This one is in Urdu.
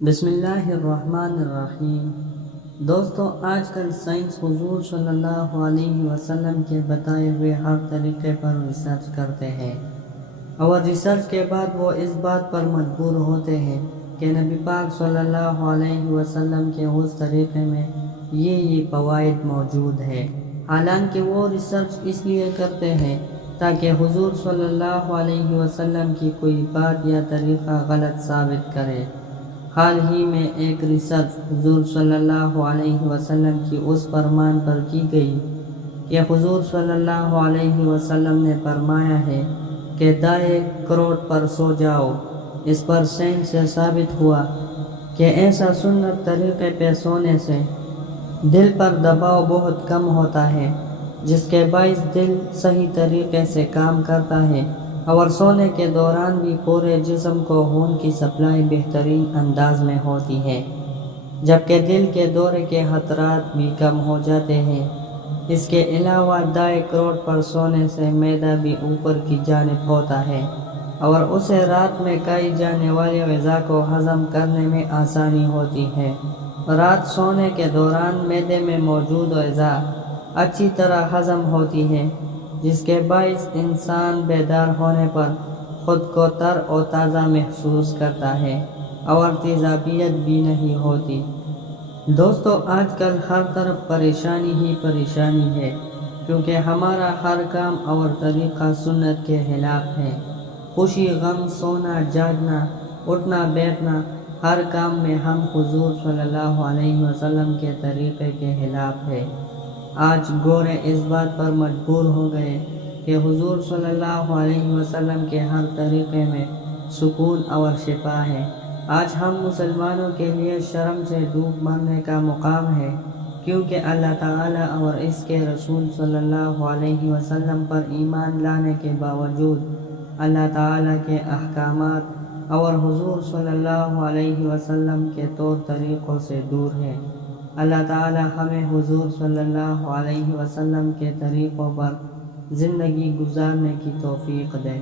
بسم اللہ الرحمن الرحیم۔ دوستو، آج کل سائنس حضور صلی اللہ علیہ وسلم کے بتائے ہوئے ہر طریقے پر ریسرچ کرتے ہیں، اور ریسرچ کے بعد وہ اس بات پر مجبور ہوتے ہیں کہ نبی پاک صلی اللہ علیہ وسلم کے اس طریقے میں یہ فوائد موجود ہے۔ حالانکہ وہ ریسرچ اس لیے کرتے ہیں تاکہ حضور صلی اللہ علیہ وسلم کی کوئی بات یا طریقہ غلط ثابت کرے۔ حال ہی میں ایک ریسرچ حضور صلی اللہ علیہ وسلم کی اس فرمان پر کی گئی کہ حضور صلی اللہ علیہ وسلم نے فرمایا ہے کہ دائیں کروٹ پر سو جاؤ۔ اس پر سائنس سے ثابت ہوا کہ ایسا سنت طریقے پہ سونے سے دل پر دباؤ بہت کم ہوتا ہے، جس کے باعث دل صحیح طریقے سے کام کرتا ہے، اور سونے کے دوران بھی پورے جسم کو خون کی سپلائی بہترین انداز میں ہوتی ہے، جبکہ دل کے دورے کے خطرات بھی کم ہو جاتے ہیں۔ اس کے علاوہ دائیں کروٹ پر سونے سے معدہ بھی اوپر کی جانب ہوتا ہے، اور اسے رات میں کھائی جانے والی غذا کو ہضم کرنے میں آسانی ہوتی ہے۔ رات سونے کے دوران معدے میں موجود غذا اچھی طرح ہضم ہوتی ہے، جس کے باعث انسان بیدار ہونے پر خود کو تر و تازہ محسوس کرتا ہے، اور تیزابیت بھی نہیں ہوتی۔ دوستو، آج کل ہر طرف پریشانی ہی پریشانی ہے، کیونکہ ہمارا ہر کام اور طریقہ سنت کے خلاف ہے۔ خوشی، غم، سونا، جاگنا، اٹھنا بیٹھنا، ہر کام میں ہم حضور صلی اللہ علیہ وسلم کے طریقے کے خلاف ہے۔ آج گورے اس بات پر مجبور ہو گئے کہ حضور صلی اللہ علیہ وسلم کے ہر طریقے میں سکون اور شفا ہے۔ آج ہم مسلمانوں کے لیے شرم سے ڈوب مرنے کا مقام ہے، کیونکہ اللہ تعالیٰ اور اس کے رسول صلی اللہ علیہ وسلم پر ایمان لانے کے باوجود اللہ تعالیٰ کے احکامات اور حضور صلی اللہ علیہ وسلم کے طور طریقوں سے دور ہے۔ اللہ تعالیٰ ہمیں حضور صلی اللہ علیہ وسلم کے طریقوں پر زندگی گزارنے کی توفیق دے۔